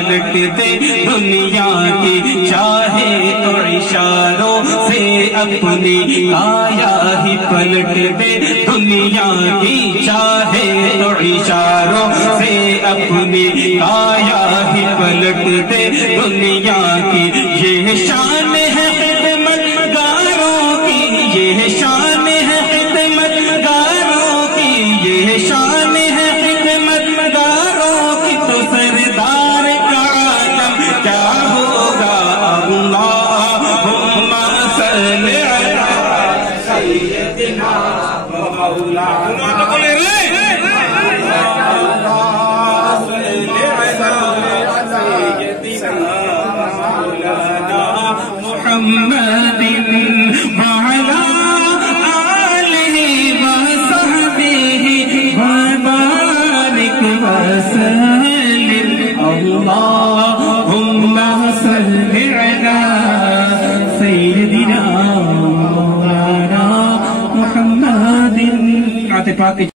پلٹ دے دنیا کی، چاہے تو اشاروں سے اپنی کایا ہی پلٹ دے دنیا کی، چاہے تو اشاروں سے اپنی کایا ہی پلٹ دے دنیا کی۔ یہ شان ہے خدمت گاروں کی، یہ شان ہے خدمت گاروں کی، یہ شان ہے خدمت گاروں کی، تو سردار کا عالم کیا ہوگا؟ اللہم صلی علی سیدنا و مولانا محمد وعلى آله وصحبه وبارك وسلم اللهم صل على سيدنا مولانا محمد۔